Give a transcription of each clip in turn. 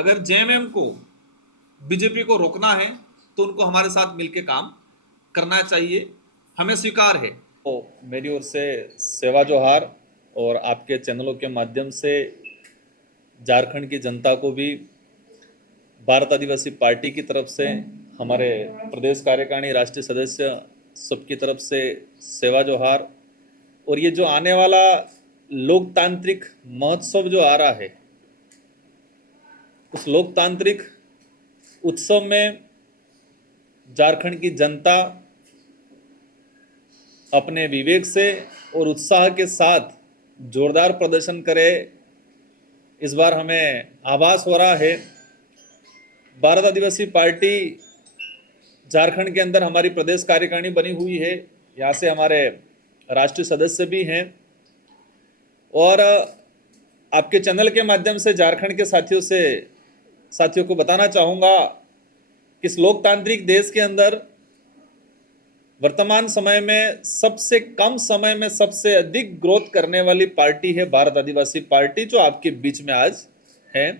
अगर जेएमएम को बीजेपी को रोकना है तो उनको हमारे साथ मिलकर काम करना चाहिए, हमें स्वीकार है। तो मेरी ओर से सेवा जोहार और आपके चैनलों के माध्यम से झारखंड की जनता को भी भारत आदिवासी पार्टी की तरफ से, हमारे प्रदेश कार्यकारिणी राष्ट्रीय सदस्य सबकी तरफ से सेवा जोहार। और ये जो आने वाला लोकतांत्रिक महोत्सव जो आ रहा है, उस लोकतांत्रिक उत्सव में झारखंड की जनता अपने विवेक से और उत्साह के साथ जोरदार प्रदर्शन करे, इस बार हमें आभास हो रहा है। भारत आदिवासी पार्टी झारखंड के अंदर हमारी प्रदेश कार्यकारिणी बनी हुई है, यहाँ से हमारे राष्ट्रीय सदस्य भी हैं। और आपके चैनल के माध्यम से झारखंड के साथियों को बताना चाहूँगा कि इस लोकतांत्रिक देश के अंदर वर्तमान समय में सबसे कम समय में सबसे अधिक ग्रोथ करने वाली पार्टी है भारत आदिवासी पार्टी, जो आपके बीच में आज है।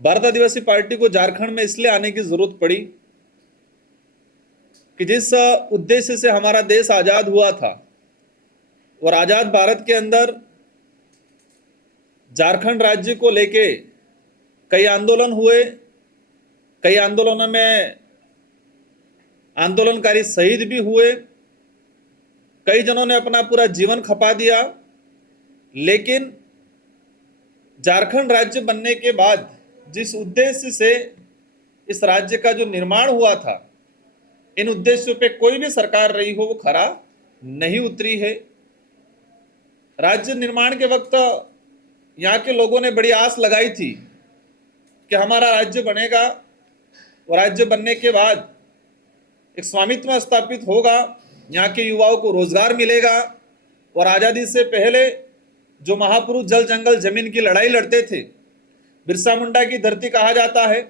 भारत आदिवासी पार्टी को झारखंड में इसलिए आने की जरूरत पड़ी कि जिस उद्देश्य से हमारा देश आजाद हुआ था, और आजाद भारत के अंदर झारखंड राज्य को लेके कई आंदोलन हुए, कई आंदोलनों में आंदोलनकारी शहीद भी हुए, कई जनों ने अपना पूरा जीवन खपा दिया। लेकिन झारखंड राज्य बनने के बाद जिस उद्देश्य से इस राज्य का जो निर्माण हुआ था, इन उद्देश्यों पे कोई भी सरकार रही हो वो खरा नहीं उतरी है। राज्य निर्माण के वक्त यहाँ के लोगों ने बड़ी आस लगाई थी कि हमारा राज्य बनेगा और राज्य बनने के बाद एक स्वामित्व स्थापित होगा, यहाँ के युवाओं को रोजगार मिलेगा। और आज़ादी से पहले जो महापुरुष जल जंगल जमीन की लड़ाई लड़ते थे, बिरसा मुंडा की धरती कहा जाता है,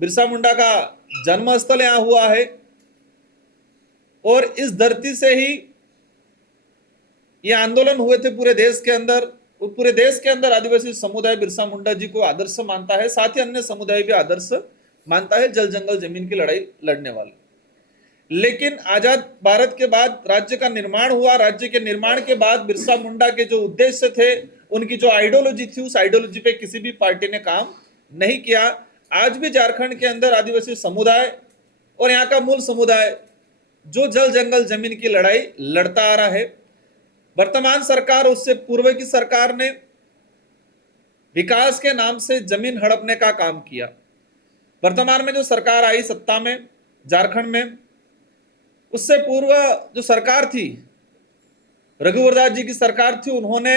बिरसा मुंडा का जन्मस्थल यहाँ हुआ है। और इस धरती से ही ये आंदोलन हुए थे पूरे देश के अंदर। पूरे देश के अंदर आदिवासी समुदाय बिरसा मुंडा जी को आदर्श मानता है, साथ ही अन्य समुदाय भी आदर्श मानता है जल जंगल जमीन की लड़ाई लड़ने वाले। लेकिन आजाद भारत के बाद राज्य का निर्माण हुआ, राज्य के निर्माण के बाद बिरसा मुंडा के जो उद्देश्य थे, उनकी जो आइडियोलॉजी थी, उस आइडियोलॉजी पे किसी भी पार्टी ने काम नहीं किया। आज भी झारखंड के अंदर आदिवासी समुदाय और यहाँ का मूल समुदाय जो जल जंगल जमीन की लड़ाई लड़ता आ रहा है। वर्तमान सरकार, उससे पूर्व की सरकार ने विकास के नाम से जमीन हड़पने का काम किया। वर्तमान में जो सरकार आई सत्ता में झारखंड में, उससे पूर्व जो सरकार थी, रघुवर दास जी की सरकार थी, उन्होंने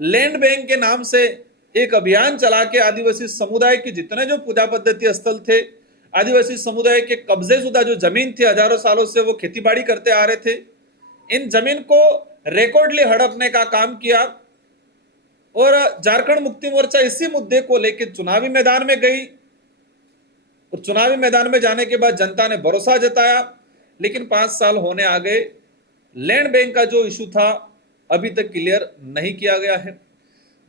लैंड बैंक के नाम से एक अभियान चला के आदिवासी समुदाय के जितने जो पूजा पद्धति स्थल थे, आदिवासी समुदाय के कब्जे शुदा जो जमीन थी, हजारों सालों से वो खेतीबाड़ी करते आ रहे थे, इन जमीन को रिकॉर्डली हड़पने का काम किया। और झारखंड मुक्ति मोर्चा इसी मुद्दे को लेकर चुनावी मैदान में गई, और चुनावी मैदान में जाने के बाद जनता ने भरोसा जताया। लेकिन 5 साल होने आ गए, लैंड बैंक का जो इशू था अभी तक क्लियर नहीं किया गया है।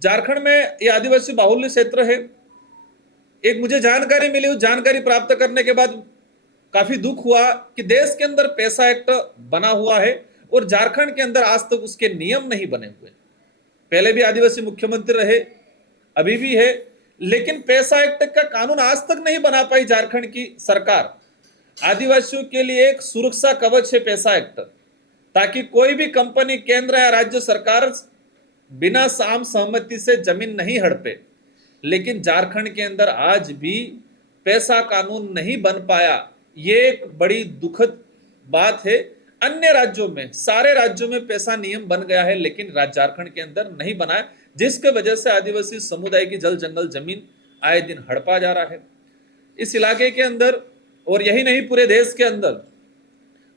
झारखंड में ये आदिवासी बाहुल्य क्षेत्र है। एक मुझे जानकारी मिली, उस जानकारी प्राप्त करने के बाद काफी दुख हुआ कि देश के अंदर पैसा एक्ट बना हुआ है और झारखंड के अंदर आज तक उसके नियम नहीं बने हुए। पहले भी आदिवासी मुख्यमंत्री रहे, अभी भी है, लेकिन पैसा एक्ट का कानून आज तक नहीं बना पाई झारखंड की सरकार। आदिवासियों के लिए एक सुरक्षा कवच है पैसा एक्ट, ताकि कोई भी कंपनी, केंद्र या राज्य सरकार बिना साम सहमति से जमीन नहीं हड़पे। लेकिन झारखंड के अंदर आज भी पैसा कानून नहीं बन पाया, ये एक बड़ी दुखद बात है। अन्य राज्यों में, सारे राज्यों में पैसा नियम बन गया है, लेकिन झारखंड के अंदर नहीं बना है, जिसके वजह से आदिवासी समुदाय की जल जंगल जमीन आए दिन हड़पा जा रहा है इस इलाके के अंदर। और यही नहीं, पूरे देश के अंदर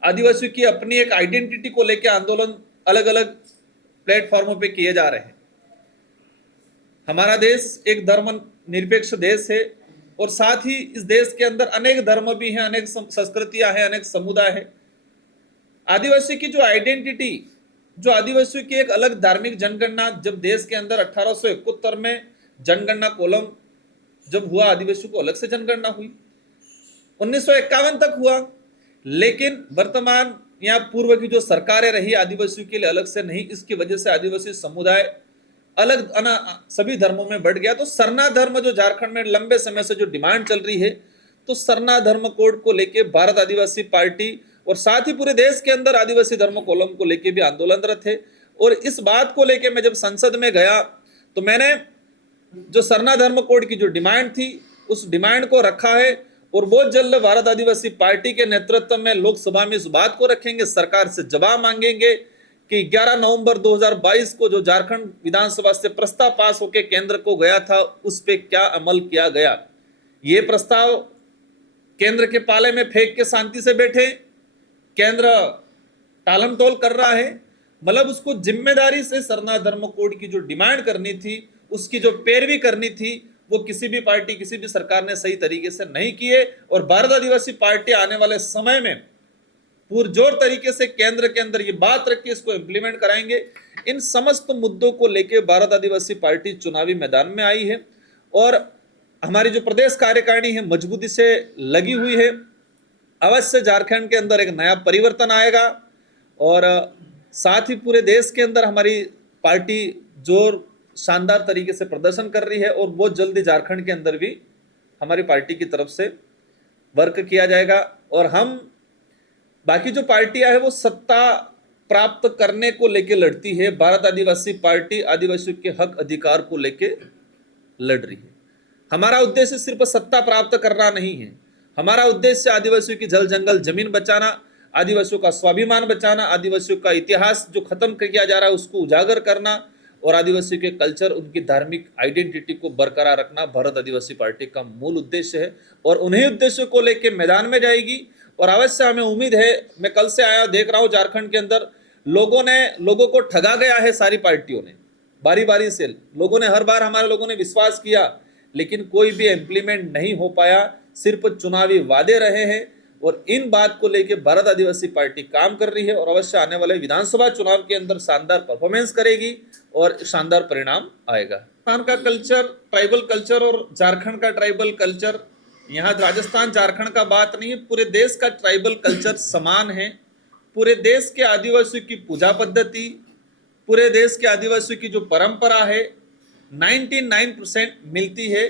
आदिवासियों की अपनी एक आइडेंटिटी को लेकर आंदोलन अलग अलग प्लेटफॉर्मों पे किए जा रहे हैं। हमारा देश एक धर्म निरपेक्ष देश है, और साथ ही इस देश के अंदर अनेक धर्म भी हैं, अनेक संस्कृतियां हैं, अनेक समुदाय हैं। आदिवासी की जो आइडेंटिटी, जो आदिवासियों की एक अलग धार्मिक जनगणना, जब देश के अंदर 1871 में जनगणना कॉलम जब हुआ आदिवासियों को अलग से जनगणना हुई, 1951 तक हुआ, लेकिन वर्तमान या पूर्व की जो सरकारें रही आदिवासियों के लिए अलग से नहीं, इसकी वजह से आदिवासी समुदाय अलग सभी धर्मों में बढ़ गया। तो सरना धर्म जो झारखंड में लंबे समय से जो डिमांड चल रही है, तो सरना धर्म कोड को लेके भारत आदिवासी पार्टी और साथ ही पूरे देश के अंदर आदिवासी धर्म कोलम को लेके भी आंदोलनरत है। और इस बात को लेके मैं जब संसद में गया तो मैंने जो सरना धर्म कोड की जो डिमांड थी उस डिमांड को रखा है, और बहुत जल्द भारत आदिवासी पार्टी के नेतृत्व में लोकसभा में इस बात को रखेंगे, सरकार से जवाब मांगेंगे कि 11 नवंबर 2022 को जो झारखंड विधानसभा से प्रस्ताव पास होकर केंद्र को गया था उस पे क्या अमल किया गया। ये प्रस्ताव केंद्र के पाले में फेंक के शांति से बैठे, केंद्र टालम टोल कर रहा है। मतलब उसको जिम्मेदारी से सरना धर्म कोड की जो डिमांड करनी थी, उसकी जो पैरवी करनी थी, वो किसी भी पार्टी किसी भी सरकार ने सही तरीके से नहीं किए। और भारत आदिवासी पार्टी आने वाले समय में पुरजोर तरीके से केंद्र के अंदर ये बात रख के इसको इंप्लीमेंट कराएंगे। इन समस्त मुद्दों को लेकर भारत आदिवासी पार्टी चुनावी मैदान में आई है, और हमारी जो प्रदेश कार्यकारिणी है मजबूती से लगी हुई है। अवश्य झारखंड के अंदर एक नया परिवर्तन आएगा, और साथ ही पूरे देश के अंदर हमारी पार्टी जोर शानदार तरीके से प्रदर्शन कर रही है, और बहुत जल्दी झारखंड के अंदर भी हमारी पार्टी की तरफ से वर्क किया जाएगा। और हम बाकी जो पार्टियां है वो सत्ता प्राप्त करने को लेकर लड़ती है, भारत आदिवासी पार्टी आदिवासियों के हक अधिकार को लेकर लड़ रही है। हमारा उद्देश्य सिर्फ सत्ता प्राप्त करना नहीं है, हमारा उद्देश्य आदिवासियों की जल जंगल जमीन बचाना, आदिवासियों का स्वाभिमान बचाना, आदिवासियों का इतिहास जो खत्म किया जा रहा है उसको उजागर करना, और आदिवासियों के कल्चर उनकी धार्मिक आइडेंटिटी को बरकरार रखना भारत आदिवासी पार्टी का मूल उद्देश्य है। और उन्हीं उद्देश्यों को लेकर मैदान में जाएगी। और अवश्य हमें उम्मीद है, मैं कल से आया देख रहा हूँ झारखंड के अंदर लोगों को ठगा गया है, सारी पार्टियों ने बारी बारी से लोगों ने हर बार हमारे लोगों ने विश्वास किया, लेकिन कोई भी इम्प्लीमेंट नहीं हो पाया, सिर्फ चुनावी वादे रहे हैं। और इन बात को लेकर भारत आदिवासी पार्टी काम कर रही है, और अवश्य आने वाले विधानसभा चुनाव के अंदर शानदार परफॉर्मेंस करेगी और शानदार परिणाम आएगा। राजस्थान का कल्चर, ट्राइबल कल्चर और झारखंड का ट्राइबल कल्चर, यहाँ राजस्थान झारखंड का बात नहीं है, पूरे देश का ट्राइबल कल्चर समान है। पूरे देश के आदिवासियों की पूजा पद्धति, पूरे देश के आदिवासियों की जो परंपरा है 99% मिलती है।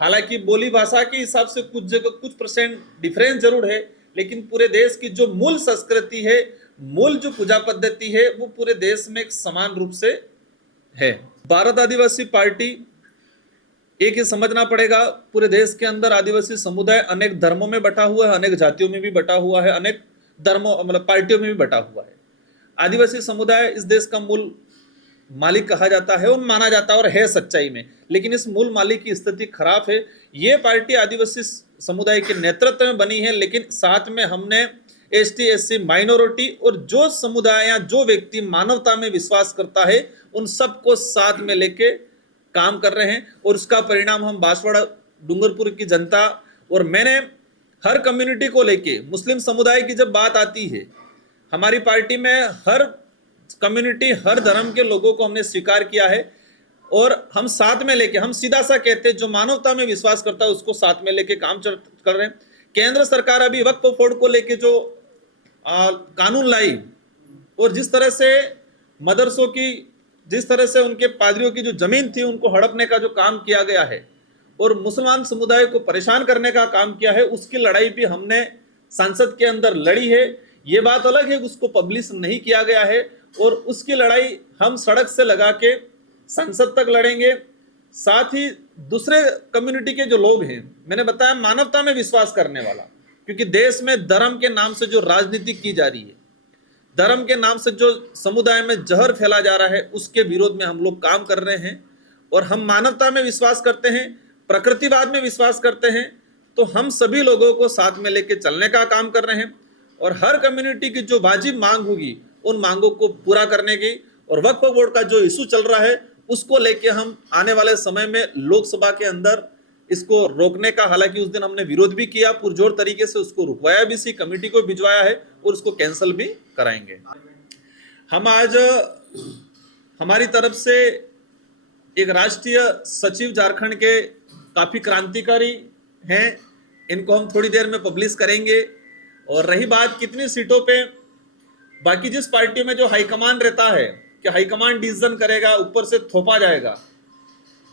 हालांकि बोली भाषा के हिसाब से कुछ जगह कुछ परसेंट डिफरेंस जरूर है, लेकिन पूरे देश की जो मूल संस्कृति है, मूल जो पूजा पद्धति है, वो पूरे देश में एक समान रूप से है। भारत आदिवासी पार्टी, एक ही समझना पड़ेगा, पूरे देश के अंदर आदिवासी समुदाय अनेक धर्मों में बटा हुआ है, अनेक जातियों में भी बटा हुआ है, अनेक धर्मों मतलब पार्टियों में भी बटा हुआ है। आदिवासी समुदाय इस देश का मूल मालिक कहा जाता है और माना जाता है, और है सच्चाई में, लेकिन इस मूल मालिक की स्थिति खराब है। ये पार्टी आदिवासी समुदाय के नेतृत्व में बनी है, लेकिन साथ में हमने एसटी एससी माइनॉरिटी और जो समुदाय या जो व्यक्ति मानवता में विश्वास करता है उन सबको साथ में लेके काम कर रहे हैं। और उसका परिणाम हम बांसवाड़ा डूंगरपुर की जनता, और मैंने हर कम्युनिटी को लेके, मुस्लिम समुदाय की जब बात आती है, हमारी पार्टी में हर कम्युनिटी, हर धर्म के लोगों को हमने स्वीकार किया है, और हम साथ में लेके, हम सीधा सा कहते हैं जो मानवता में विश्वास करता है उसको साथ में लेके काम कर रहे हैं। केंद्र सरकार अभी वक्फ बोर्ड को लेके जो कानून लाई, और जिस तरह से मदरसों की, जिस तरह से उनके पादरियों की जो जमीन थी उनको हड़पने का जो काम किया गया है और मुसलमान समुदाय को परेशान करने का काम किया है, उसकी लड़ाई भी हमने संसद के अंदर लड़ी है। ये बात अलग है, उसको पब्लिश नहीं किया गया है, और उसकी लड़ाई हम सड़क से लगा के संसद तक लड़ेंगे। साथ ही दूसरे कम्युनिटी के जो लोग हैं, मैंने बताया मानवता में विश्वास करने वाला, क्योंकि देश में धर्म के नाम से जो राजनीति की जा रही है, धर्म के नाम से जो समुदाय में जहर फैला जा रहा है, उसके विरोध में हम लोग काम कर रहे हैं। और हम मानवता में विश्वास करते हैं, प्रकृतिवाद में विश्वास करते हैं, तो हम सभी लोगों को साथ में लेके चलने का काम कर रहे हैं। और हर कम्युनिटी की जो वाजिब मांग होगी उन मांगों को पूरा करने की, और वक्फ बोर्ड का जो इशू चल रहा है उसको लेके हम आने वाले समय में लोकसभा के अंदर इसको रोकने का, हालांकि उस दिन हमने विरोध भी किया, पुरजोर तरीके से उसको रुकवाया भी, सी कमेटी को भिजवाया है और उसको कैंसिल भी कराएंगे। हम आज हमारी तरफ से एक राष्ट्रीय सचिव झारखंड के काफी क्रांतिकारी हैं, इनको हम थोड़ी देर में पब्लिश करेंगे। और रही बात कितनी सीटों पे, बाकी जिस पार्टी में जो हाईकमान रहता है कि हाईकमान डिसीजन करेगा, ऊपर से थोपा जाएगा,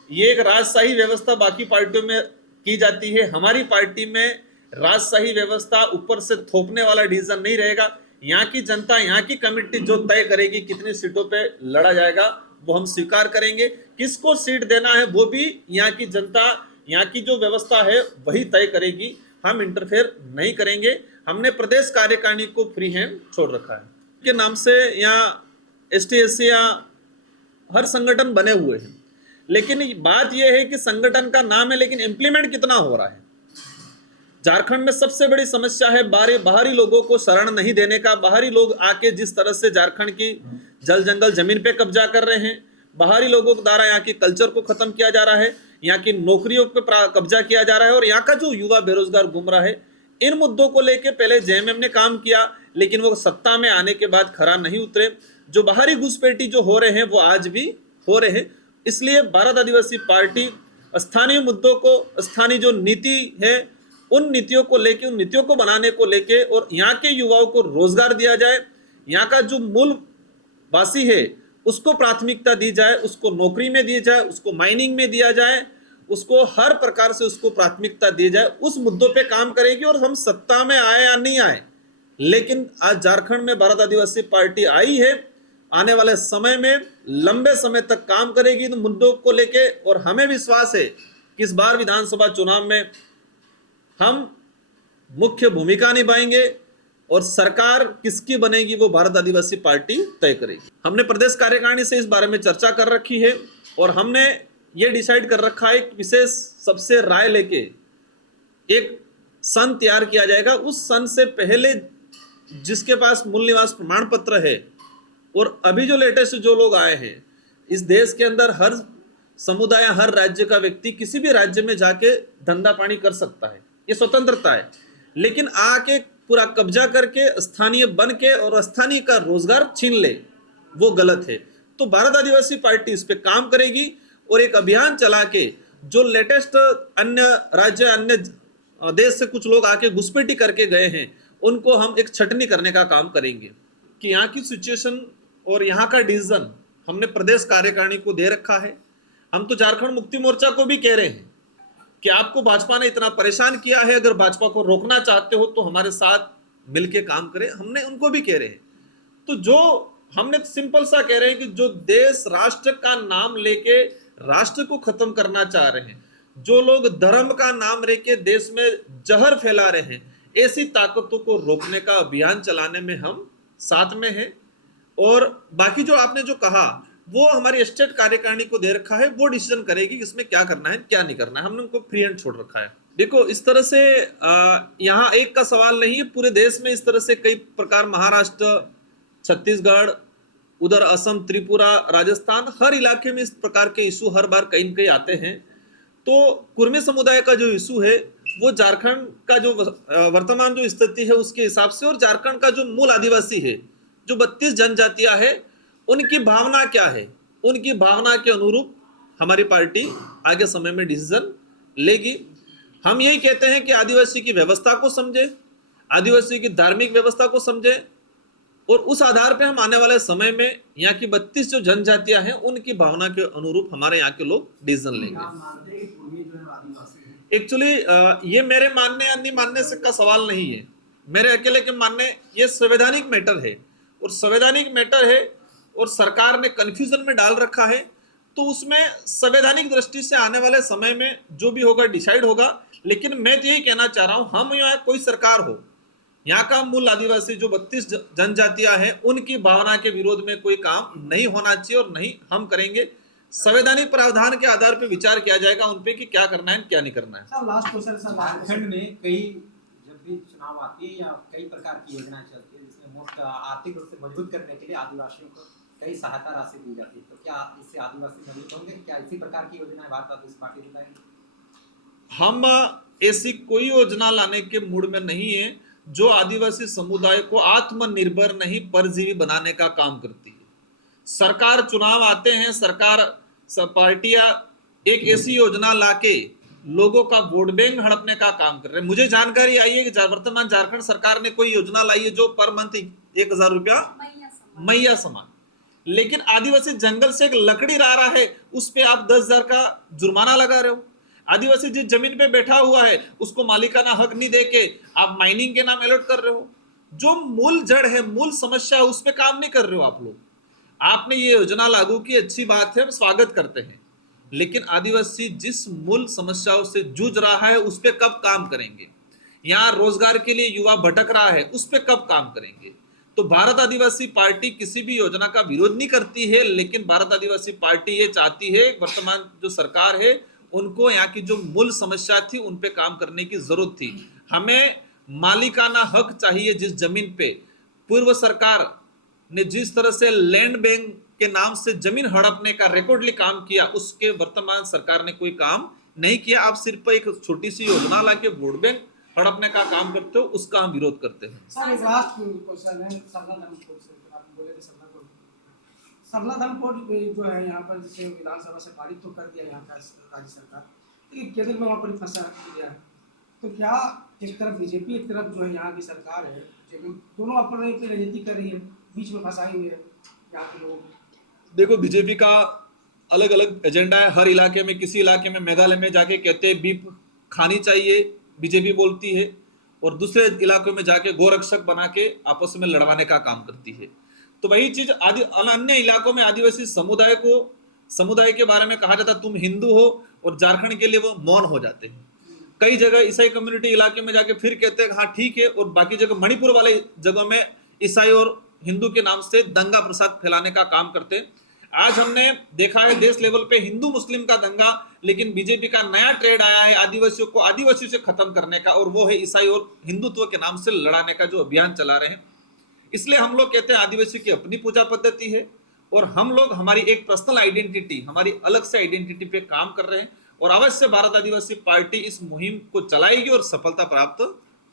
ये एक राजशाही व्यवस्था बाकी पार्टियों में की जाती है। हमारी पार्टी में राजशाही व्यवस्था, ऊपर से थोपने वाला डिसीजन नहीं रहेगा। यहाँ की जनता, यहाँ की कमेटी जो तय करेगी कितनी सीटों पे लड़ा जाएगा, वो हम स्वीकार करेंगे। किसको सीट देना है वो भी यहाँ की जनता, यहाँ की जो व्यवस्था है वही तय करेगी। हम इंटरफेयर नहीं करेंगे। हमने प्रदेश कार्यकारिणी को फ्री हैंड छोड़ रखा है। के नाम से यहाँ ST/SC या हर संगठन बने हुए हैं, लेकिन बात यह है कि संगठन का नाम है, लेकिन इंप्लीमेंट कितना हो रहा है। झारखंड में सबसे बड़ी समस्या है बाहरी लोगों को शरण नहीं देने का। बाहरी लोग आके जिस तरह से झारखंड की जल जंगल जमीन पे कब्जा कर रहे हैं, बाहरी लोगों के द्वारा यहाँ की कल्चर को खत्म किया जा रहा है, यहाँ की नौकरियों पे कब्जा किया जा रहा है, और यहाँ का जो युवा बेरोजगार घूम रहा है। इन मुद्दों को लेके पहले JMM ने काम किया, लेकिन वो सत्ता में आने के बाद खरा नहीं उतरे। जो बाहरी घुसपैठी जो हो रहे हैं वो आज भी हो रहे हैं। इसलिए भारत आदिवासी पार्टी स्थानीय मुद्दों को, स्थानीय जो नीति है उन नीतियों को लेके, उन नीतियों को बनाने को लेके, और यहाँ के युवाओं को रोजगार दिया जाए, यहाँ का जो मूल वासी है उसको प्राथमिकता दी जाए, उसको नौकरी में दी जाए, उसको माइनिंग में दिया जाए, उसको हर प्रकार से उसको प्राथमिकता दी जाए। उस मुद्दों पे काम करेगी। और हम सत्ता में आए या नहीं आए, लेकिन आज झारखंड में भारत आदिवासी पार्टी आई है, आने वाले समय में लंबे समय तक काम करेगी इन मुद्दों को लेके। और हमें विश्वास है कि इस बार विधानसभा चुनाव में हम मुख्य भूमिका निभाएंगे, और सरकार किसकी बनेगी वो भारत आदिवासी पार्टी तय करेगी। हमने प्रदेश कार्यकारिणी से इस बारे में चर्चा कर रखी है, और हमने ये डिसाइड कर रखा है कि विशेष सबसे राय लेके एक सन तैयार किया जाएगा। उस सन से पहले जिसके पास मूल निवास प्रमाण पत्र है, और अभी जो लेटेस्ट जो लोग आए हैं, इस देश के अंदर हर समुदाय, हर राज्य का व्यक्ति किसी भी राज्य में जाके धंधा पानी कर सकता है, ये स्वतंत्रता है। लेकिन आके पूरा कब्जा करके स्थानीय बन के और स्थानीय का रोजगार छीन ले, वो गलत है। तो भारत आदिवासी पार्टी इस पे काम करेगी, और एक अभियान चला के जो लेटेस्ट अन्य राज्य, अन्य देश से कुछ लोग आके घुसपैठी करके गए हैं, उनको हम एक छटनी करने का काम करेंगे। कि यहाँ की सिचुएशन और यहाँ का डिसीजन हमने प्रदेश कार्यकारिणी को दे रखा है। हम तो झारखंड मुक्ति मोर्चा को भी कह रहे हैं कि आपको भाजपा ने इतना परेशान किया है, अगर भाजपा को रोकना चाहते हो तो हमारे साथ मिलके काम करें। हमने उनको भी कह रहे हैं। तो जो हमने सिंपल सा कह रहे हैं कि जो देश राष्ट्र का नाम लेके राष्ट्र को खत्म करना चाह रहे हैं, जो लोग धर्म का नाम लेके देश में जहर फैला रहे हैं, ऐसी ताकतों को रोकने का अभियान चलाने में हम साथ में हैं। और बाकी जो आपने जो कहा वो हमारी स्टेट कार्यकारिणी को दे रखा है, वो डिसीजन करेगी इसमें क्या करना है क्या नहीं करना है। हमने उनको फ्री हैंड छोड़ रखा है। देखो, इस तरह से यहाँ एक का सवाल नहीं है, पूरे देश में इस तरह से कई प्रकार, महाराष्ट्र, छत्तीसगढ़, उधर असम, त्रिपुरा, राजस्थान, हर इलाके में इस प्रकार के इशू हर बार कहीं न कहीं आते हैं। तो कुर्मी समुदाय का जो इशू है वो झारखंड का जो वर्तमान जो स्थिति है उसके हिसाब से, और झारखंड का जो मूल आदिवासी है, जो 32 जनजातियां है, उनकी भावना क्या है, उनकी भावना के अनुरूप हमारी पार्टी आगे समय में डिसीजन लेगी। हम यही कहते हैं कि आदिवासी की व्यवस्था को समझे, आदिवासी की धार्मिक व्यवस्था को समझे, और उस आधार पे हम आने वाले समय में यहाँ की 32 जो जनजातियां हैं उनकी भावना के अनुरूप हमारे यहाँ के लोग डिसीजन लेंगे। एक्चुअली ये मेरे मानने या नहीं मानने से का सवाल नहीं है, मेरे अकेले के मानने, ये संवैधानिक मैटर है, और संवैधानिक मैटर है और सरकार ने कंफ्यूजन में डाल रखा है। तो उसमें संवैधानिक दृष्टि से आने वाले समय में जो भी होगा डिसाइड होगा। लेकिन मैं तो यही कहना चाह रहा हूँ, हम यहाँ कोई सरकार हो, यहाँ का मूल आदिवासी जो 32 जनजातियां हैं उनकी भावना के विरोध में कोई काम नहीं होना चाहिए, और नहीं हम करेंगे। संवैधानिक प्रावधान के आधार पर विचार किया जाएगा उन पे कि क्या करना है क्या नहीं करना है। Sir, last question sir, Jharkhand में कई जब भी चुनाव आती है या कई प्रकार की योजनाएं चलती है, जिसमें मुफ्त आर्थिक रूप से मजबूत करने के लिए आदिवासियों को कई सहायता राशि दी जाती है, तो क्या इससे आदिवासी मजबूत होंगे? क्या इसी प्रकार की योजनाएं भारत आदिवासी पार्टी लाएगी? हम ऐसी कोई योजना लाने के मूड में नहीं है जो आदिवासी समुदाय को आत्मनिर्भर नहीं परजीवी बनाने का काम करती है। सरकार, चुनाव आते हैं, सरकार पार्टियां एक ऐसी योजना लाके लोगों का वोट बैंक हड़पने का काम कर रहे हैं। मुझे जानकारी आई है कि वर्तमान झारखंड सरकार ने कोई योजना लाई है जो पर मंथ 1,000 रुपया मैया समान, लेकिन आदिवासी जंगल से एक लकड़ी ला रहा है, उस पे आप 10,000 का जुर्माना लगा रहे हो। आदिवासी जिस जमीन पे बैठा हुआ है उसको मालिकाना हक नहीं देके आप माइनिंग के नाम अलर्ट कर रहे हो। जो मूल जड़ है, मूल समस्या है, उस पे काम नहीं कर रहे हो आप लोग। आपने ये योजना लागू की, अच्छी बात है, हम स्वागत करते हैं, लेकिन आदिवासी जिस मूल समस्याओं से जूझ रहा है उस पे कब काम करेंगे? यहाँ रोजगार के लिए युवा भटक रहा है, उस पे कब काम करेंगे? तो भारत आदिवासी पार्टी किसी भी योजना का विरोध नहीं करती है, लेकिन भारत आदिवासी पार्टी ये चाहती है वर्तमान जो सरकार है उनको यहाँ की जो मूल समस्या थी उन पे काम करने की जरूरत थी। हमें मालिकाना हक चाहिए जिस जमीन पे पूर्व सरकार ने जिस तरह से लैंड बैंक के नाम से जमीन हड़पने का रिकॉर्डली काम किया, उसके वर्तमान सरकार ने कोई काम नहीं किया। आप सिर्फ एक छोटी सी योजना लाके वोट बैंक हड़पने का काम करते हो, उसका हम विरोध करते हैं। सर एक लास्ट क्वेश्चन है सरला धर्मकोट से, आप बोले थे सरला धर्मकोट जो है यहाँ पर जैसे विधानसभा से पारित तो कर दिया यहाँ का राज्य सरकार, लेकिन केंद्र में वहाँ पर फंसा दिया है, तो क्या एक तरफ बीजेपी एक तरफ जो है यहाँ की सरकार है, दोनों अपने राजनीति कर रही है, बीच में फंसाई हुई है यहाँ के लोग? देखो, बीजेपी का अलग अलग एजेंडा है। हर इलाके में, किसी इलाके में मेघालय में जाके कहते हैं बीफ खानी चाहिए, बीजेपी बोलती है, और दूसरे इलाकों में जाके गोरक्षक बना के आपस में लड़वाने का काम करती है। तो वही चीज अन्य इलाकों में आदिवासी समुदाय के बारे में कहा जाता तुम हिंदू हो, और झारखंड के लिए वो मौन हो जाते हैं। कई जगह ईसाई कम्युनिटी इलाके में जाके फिर कहते हैं हाँ ठीक है, और बाकी जगह मणिपुर वाले जगहों में ईसाई और हिंदू के नाम से दंगा प्रसाद फैलाने का काम करते हैं। आज हमने देखा है देश लेवल पे हिंदू मुस्लिम का दंगा, लेकिन बीजेपी का नया ट्रेड आया है आदिवासियों को आदिवासियों से खत्म करने का, और वो है ईसाई और हिंदुत्व के नाम से लड़ाने का जो अभियान चला रहे हैं। इसलिए हम लोग कहते हैं आदिवासियों की अपनी पूजा पद्धति है, और हम लोग हमारी एक पर्सनल आइडेंटिटी, हमारी अलग से आइडेंटिटी पे काम कर रहे हैं, और अवश्य भारत आदिवासी पार्टी इस मुहिम को चलाएगी और सफलता प्राप्त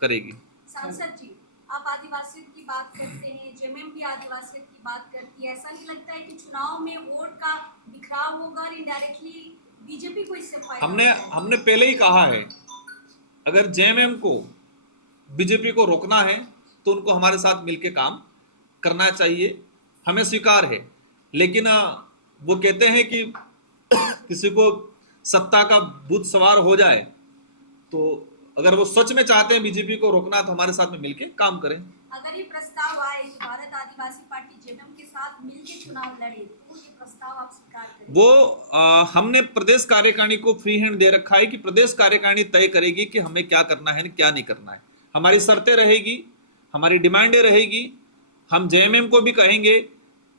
करेगी। सांसद जी, आप आदिवासियों की बात करते हैं, जेएमएम भी आदिवासियों की बात करती है, ऐसा नहीं लगता है कि चुनाव में वोट का बिखराव होगा और इनडायरेक्टली बीजेपी को इससे फायदा? हमने पहले ही कहा है, अगर जेएमएम को बीजेपी को रोकना है तो उनको हमारे साथ मिलकर काम करना चाहिए, हमें स्वीकार है। लेकिन वो कहते हैं कि किसी को सत्ता का भूत सवार हो जाए, तो अगर वो सच में चाहते हैं बीजेपी को रोकना तो हमारे साथ में मिलके काम करें। अगर ये प्रस्ताव आए कि भारत आदिवासी पार्टी जेएमएम के साथ मिलकर चुनाव लड़े, तो ये प्रस्ताव आप स्वीकार करेंगे? वो हमने प्रदेश कार्यकारिणी को फ्री हैंड दे रखा है कि प्रदेश कार्यकारिणी तय करेगी कि हमें क्या करना है क्या नहीं करना है। हमारी शर्तें रहेगी, हमारी डिमांडें रहेगी। हम जेएमएम को भी कहेंगे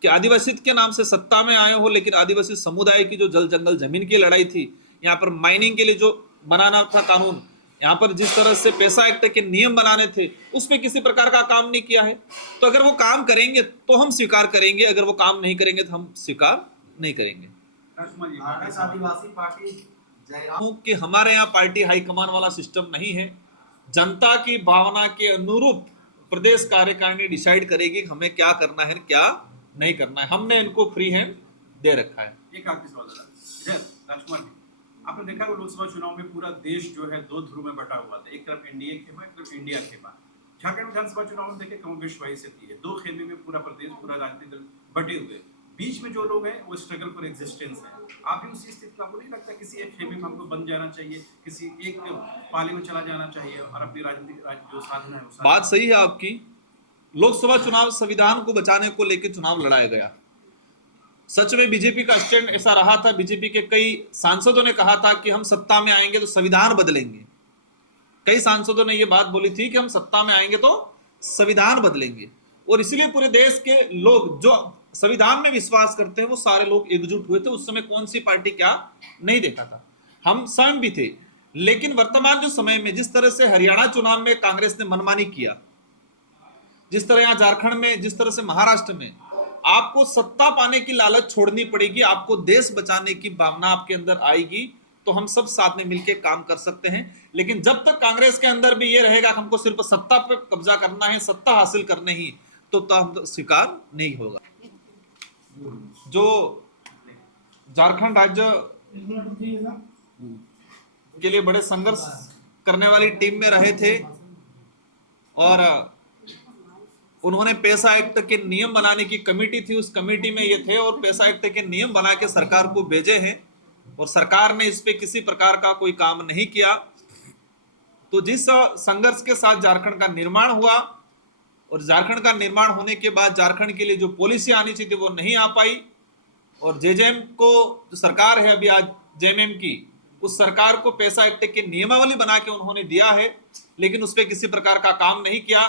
कि आदिवासी के नाम से सत्ता में आए हो, लेकिन आदिवासी समुदाय की जो जल जंगल जमीन की लड़ाई थी, यहाँ पर माइनिंग के लिए जो बनाना था कानून, यहाँ पर जिस तरह से पैसा एक्ट के नियम बनाने थे, उस पर किसी प्रकार का काम नहीं किया है। तो अगर वो काम करेंगे तो हम स्वीकार करेंगे, अगर वो काम नहीं करेंगे तो हम स्वीकार नहीं करेंगे। आदिवासी पार्टी कि हमारे यहाँ पार्टी हाईकमान वाला सिस्टम नहीं है। जनता की भावना के अनुरूप प्रदेश कार्यकारिणी डिसाइड करेगी हमें क्या करना है क्या नहीं करना है। हमने इनको फ्री हैंड दे रखा है। एक आखिरी सवाल दादा, राजकुमार जी, आपने देखा वो लोकसभा चुनाव में पूरा देश जो है दो ध्रुव में बटा हुआ था, एक तरफ एनडीए खेमा, एक तरफ इंडिया खेमा। झारखंड विधानसभा चुनाव में देखे कम बेश वही स्थिति है, दो खेमे में पूरा प्रदेश, पूरा राजनीतिक दल बटे हुए, बीच में जो लोग हैं वो स्ट्रगल फॉर एग्जिस्टेंस है। आप भी उसी स्थिति में, आपको नहीं लगता किसी एक खेमे में हमको बन जाना चाहिए, किसी एक पाले में चला जाना चाहिए और अपनी राजनीतिक जो साधन है वो बात सही है आपकी। लोकसभा चुनाव संविधान को बचाने को लेकर चुनाव लड़ाया गया। सच में बीजेपी का स्टैंड ऐसा रहा था, बीजेपी के कई सांसदों ने कहा था कि हम सत्ता में आएंगे तो संविधान बदलेंगे। कई सांसदों ने यह बात बोली थी कि हम सत्ता में आएंगे तो संविधान बदलेंगे, और इसीलिए पूरे देश के लोग जो संविधान में विश्वास करते हैं वो सारे लोग एकजुट हुए थे। उस समय कौन सी पार्टी क्या नहीं देखा था, हम स्वयं भी थे। लेकिन वर्तमान जो समय में जिस तरह से हरियाणा चुनाव में कांग्रेस ने मनमानी किया, जिस तरह यहाँ झारखंड में, जिस तरह से महाराष्ट्र में, आपको सत्ता पाने की लालच छोड़नी पड़ेगी, आपको देश बचाने की भावना आपके अंदर आएगी तो हम सब साथ में मिलकर काम कर सकते हैं। लेकिन जब तक कांग्रेस के अंदर भी ये रहेगा हमको सिर्फ सत्ता पर कब्जा करना है, सत्ता हासिल करने ही, तो हम स्वीकार नहीं होगा। जो झारखंड राज्य के लिए बड़े संघर्ष करने वाली टीम में रहे थे और उन्होंने पैसा एक्ट के नियम बनाने की कमेटी थी, उस कमेटी में ये थे और पैसा एक्ट के नियम बना के सरकार को भेजे हैं और सरकार ने इस पे किसी प्रकार का कोई काम नहीं किया। तो जिस संघर्ष के साथ झारखंड का निर्माण हुआ और झारखंड का निर्माण होने के बाद झारखंड के लिए जो पॉलिसी आनी चाहिए वो नहीं आ पाई और जेजेएम को जो सरकार है अभी आज जेएमएम की, उस सरकार को पैसा एक्ट के नियमावली बना के उन्होंने दिया है, लेकिन उस पर किसी प्रकार का काम नहीं किया।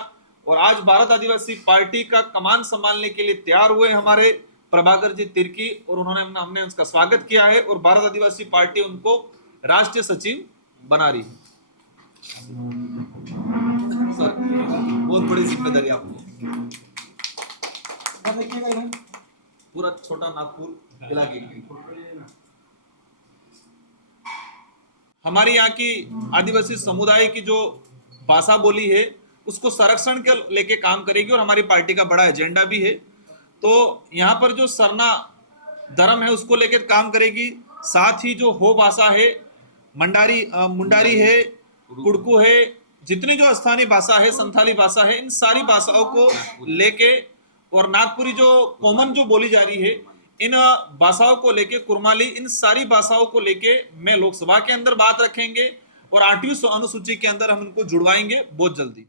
और आज भारत आदिवासी पार्टी का कमान संभालने के लिए तैयार हुए हमारे प्रभाकर जी तिर्की और हमने उसका स्वागत किया है और भारत आदिवासी पार्टी उनको राष्ट्रीय सचिव बना रही है। सर, बहुत बड़ी जिम्मेदारी आपको, देखिएगा इधर पूरा छोटा नागपुर इलाके की। हमारी यहाँ की आदिवासी समुदाय की जो भाषा बोली है उसको संरक्षण के लेके काम करेगी और हमारी पार्टी का बड़ा एजेंडा भी है। तो यहाँ पर जो सरना धर्म है उसको लेकर काम करेगी, साथ ही जो हो भाषा है, मुंडारी है, कुड़कू है, जितनी जो स्थानीय भाषा है, संथाली भाषा है, इन सारी भाषाओं को लेके और नागपुरी जो कॉमन जो बोली जा रही है, इन भाषाओं को लेके, कुरमाली, इन सारी भाषाओं को लेके मैं लोकसभा के अंदर बात रखेंगे और 8वीं अनुसूची के अंदर हम इनको जुड़वाएंगे बहुत जल्दी।